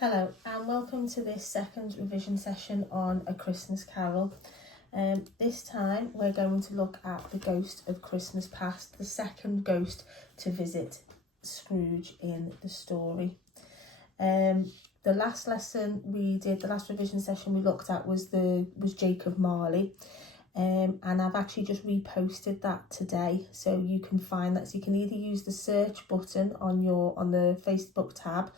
Hello and welcome to this second revision session on A Christmas Carol. This time we're going to look at the Ghost of Christmas Past, the second ghost to visit Scrooge in the story. The last lesson we did, the last revision session we looked at was Jacob Marley. And I've actually just reposted that today, so you can find that. So you can either use the search button on the Facebook tab,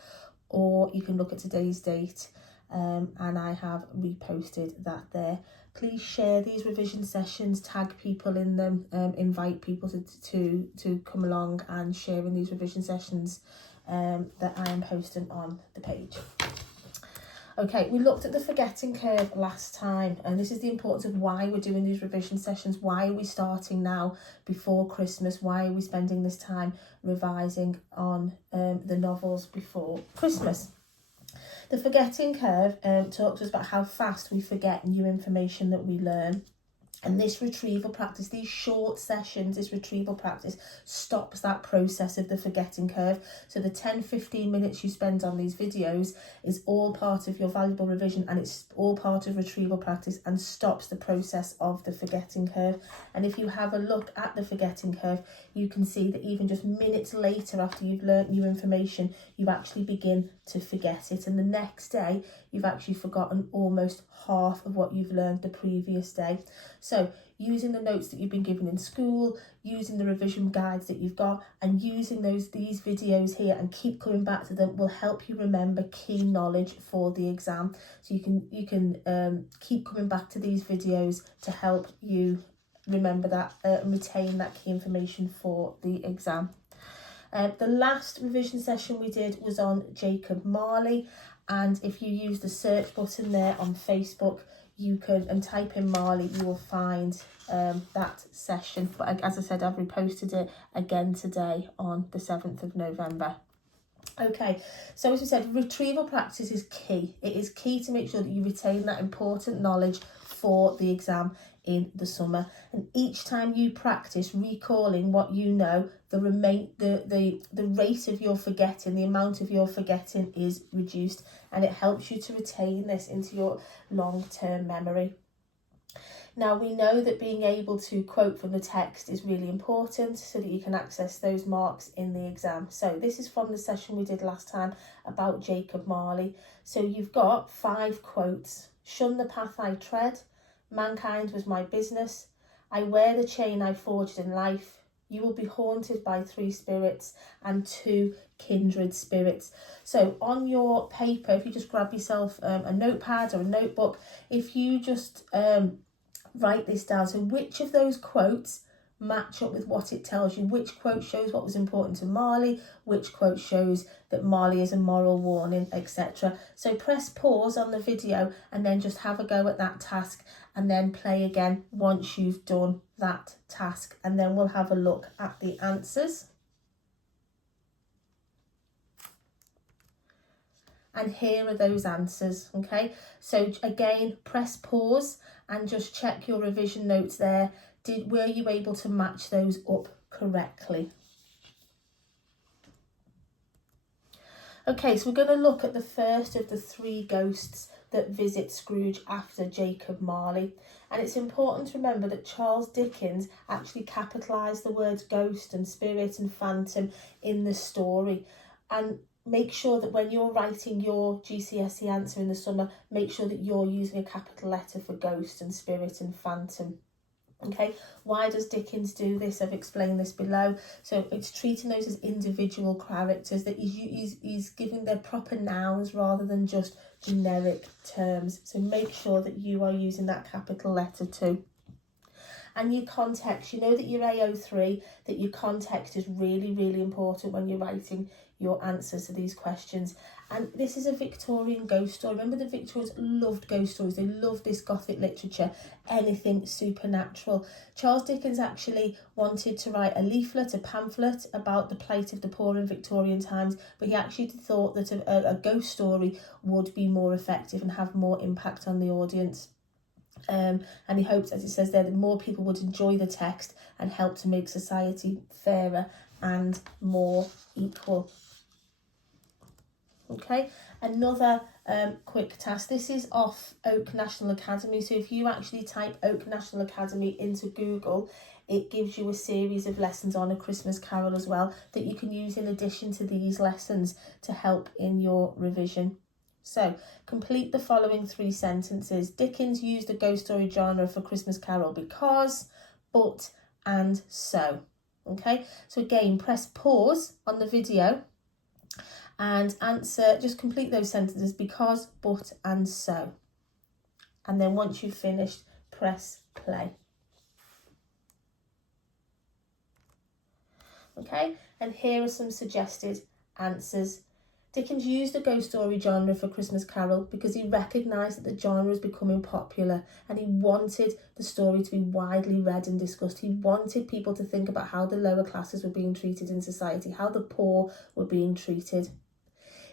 or you can look at today's date, and I have reposted that there. Please share these revision sessions, tag people in them, invite people to come along and share in these revision sessions that I am posting on the page. Okay, we looked at the forgetting curve last time, and this is the importance of why we're doing these revision sessions. Why are we starting now before Christmas? Why are we spending this time revising on the novels before Christmas? The forgetting curve talks to us about how fast we forget new information that we learn. And this retrieval practice, these short sessions, this retrieval practice stops that process of the forgetting curve. So the 10-15 minutes you spend on these videos is all part of your valuable revision, and it's all part of retrieval practice and stops the process of the forgetting curve. And if you have a look at the forgetting curve, you can see that even just minutes later after you've learnt new information, you actually begin to forget it. And the next day, you've actually forgotten almost half of what you've learned the previous day. So using the notes that you've been given in school, using the revision guides that you've got, and using these videos here and keep coming back to them will help you remember key knowledge for the exam. So you can keep coming back to these videos to help you remember that and retain that key information for the exam. The last revision session we did was on Jacob Marley, and if you use the search button there on Facebook, you can type in Marley, you will find that session. But as I said, I've reposted it again today on the 7th of November. Okay, so as we said, retrieval practice is key. It is key to make sure that you retain that important knowledge for the exam in the summer. And each time you practice recalling what you know, the rate of your forgetting, the amount of your forgetting is reduced, and it helps you to retain this into your long-term memory. Now, we know that being able to quote from the text is really important so that you can access those marks in the exam. So this is from the session we did last time about Jacob Marley. So you've got 5 quotes. Shun the path I tread. Mankind was my business. I wear the chain I forged in life. You will be haunted by 3 spirits and 2 kindred spirits. So on your paper, if you just grab yourself a notepad or a notebook, if you just write this down. So which of those quotes match up with what it tells you? Which quote shows what was important to Marley? Which quote shows that Marley is a moral warning, etc. So press pause on the video and then just have a go at that task, and then play again once you've done that task, and then we'll have a look at the answers. And here are those answers, okay? So again, press pause and just check your revision notes there. Were you able to match those up correctly? Okay, so we're going to look at the first of the 3 ghosts that visit Scrooge after Jacob Marley. And it's important to remember that Charles Dickens actually capitalised the words ghost and spirit and phantom in the story. And make sure that when you're writing your GCSE answer in the summer, make sure that you're using a capital letter for ghost and spirit and phantom. Okay, why does Dickens do this? I've explained this below. So it's treating those as individual characters, that he's giving their proper nouns rather than just generic terms. So make sure that you are using that capital letter too. And your context, you know that your AO3, that your context is really, really important when you're writing your answers to these questions. And this is a Victorian ghost story. Remember, the Victorians loved ghost stories. They loved this Gothic literature, anything supernatural. Charles Dickens actually wanted to write a leaflet, a pamphlet about the plight of the poor in Victorian times, but he actually thought that a ghost story would be more effective and have more impact on the audience. And he hopes, as it says there, that more people would enjoy the text and help to make society fairer and more equal. Okay, another quick task. This is off Oak National Academy. So if you actually type Oak National Academy into Google, it gives you a series of lessons on A Christmas Carol as well that you can use in addition to these lessons to help in your revision. So complete the following 3 sentences. Dickens used the ghost story genre for Christmas Carol because, but, and so. Okay, so again, press pause on the video and answer, just complete those sentences, because, but, and so. And then once you've finished, press play. Okay, and here are some suggested answers. Dickens used the ghost story genre for Christmas Carol because he recognised that the genre was becoming popular and he wanted the story to be widely read and discussed. He wanted people to think about how the lower classes were being treated in society, how the poor were being treated.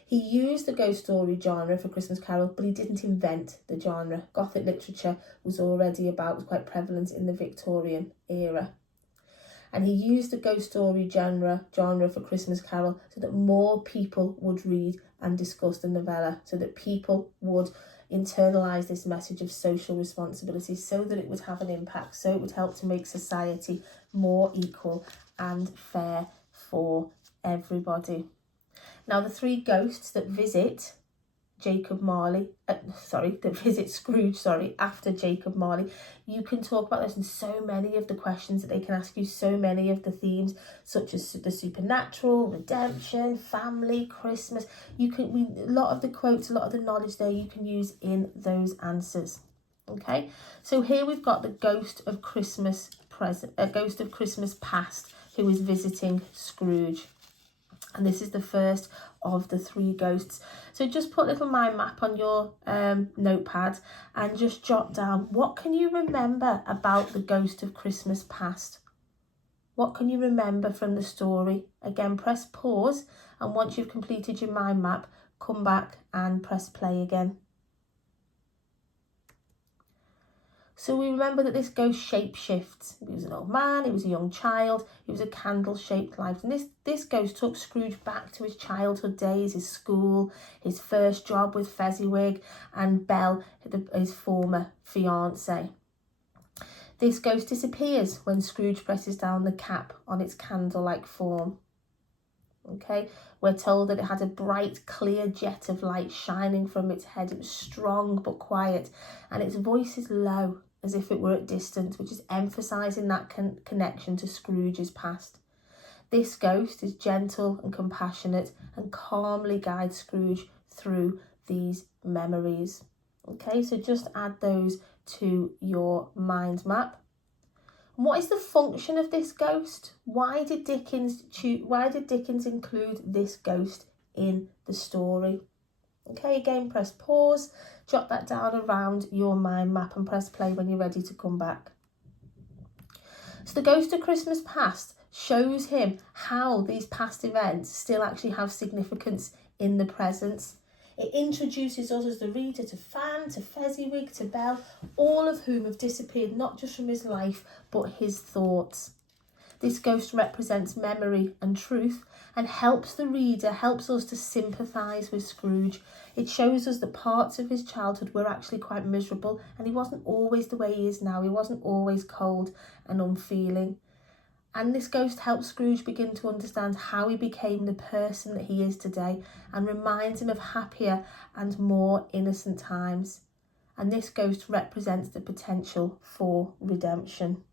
He used the ghost story genre for Christmas Carol, but he didn't invent the genre. Gothic literature was quite prevalent in the Victorian era. And he used the ghost story genre for Christmas Carol so that more people would read and discuss the novella, so that people would internalise this message of social responsibility, so that it would have an impact, so it would help to make society more equal and fair for everybody. Now, the 3 ghosts that visit Scrooge, after Jacob Marley, you can talk about this in so many of the questions that they can ask you, so many of the themes, such as the supernatural, redemption, family, Christmas. A lot of the quotes, a lot of the knowledge there you can use in those answers. Okay, so here we've got the ghost of Christmas past, who is visiting Scrooge. And this is the first of the 3 ghosts. So just put a little mind map on your notepad and just jot down, what can you remember about the ghost of Christmas past? What can you remember from the story? Again, press pause, and once you've completed your mind map, come back and press play again. So we remember that this ghost shape-shifts. He was an old man, he was a young child, he was a candle-shaped light. And this ghost took Scrooge back to his childhood days, his school, his first job with Fezziwig, and Belle, his former fiancée. This ghost disappears when Scrooge presses down the cap on its candle-like form. Okay, we're told that it had a bright, clear jet of light shining from its head. It was strong but quiet, and its voice is low, as if it were at distance, which is emphasising that connection to Scrooge's past. This ghost is gentle and compassionate and calmly guides Scrooge through these memories. Okay, so just add those to your mind map. What is the function of this ghost? Why did Dickens include this ghost in the story? Okay, again, press pause, jot that down around your mind map and press play when you're ready to come back. So the ghost of Christmas past shows him how these past events still actually have significance in the present. It introduces us as the reader to Fan, to Fezziwig, to Belle, all of whom have disappeared not just from his life, but his thoughts. This ghost represents memory and truth and helps us to sympathise with Scrooge. It shows us that parts of his childhood were actually quite miserable and he wasn't always the way he is now. He wasn't always cold and unfeeling. And this ghost helps Scrooge begin to understand how he became the person that he is today and reminds him of happier and more innocent times. And this ghost represents the potential for redemption.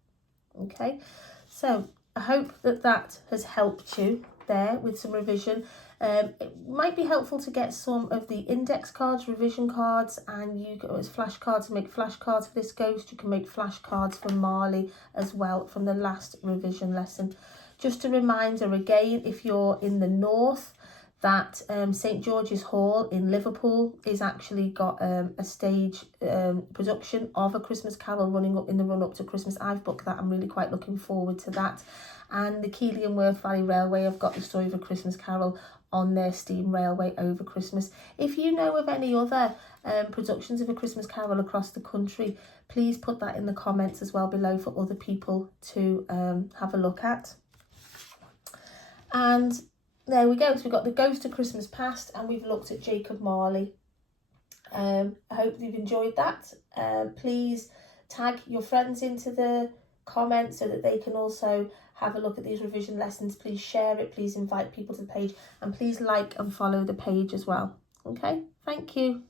Okay, so I hope that has helped you there with some revision. It might be helpful to get some of the index cards, revision cards, and you go as flashcards and make flashcards for this ghost. You can make flashcards for Marley as well from the last revision lesson. Just a reminder again, if you're in the north, that St George's Hall in Liverpool is actually got a stage production of A Christmas Carol running up in the run-up to Christmas. I've booked that. I'm really quite looking forward to that. And the Keighley and Worth Valley Railway have got the story of A Christmas Carol on their steam railway over Christmas. If you know of any other productions of A Christmas Carol across the country, please put that in the comments as well below for other people to have a look at. And there we go. So we've got the Ghost of Christmas Past and we've looked at Jacob Marley. I hope you've enjoyed that. Please tag your friends into the comments so that they can also have a look at these revision lessons. Please share it, please invite people to the page, and please like and follow the page as well. Okay, thank you.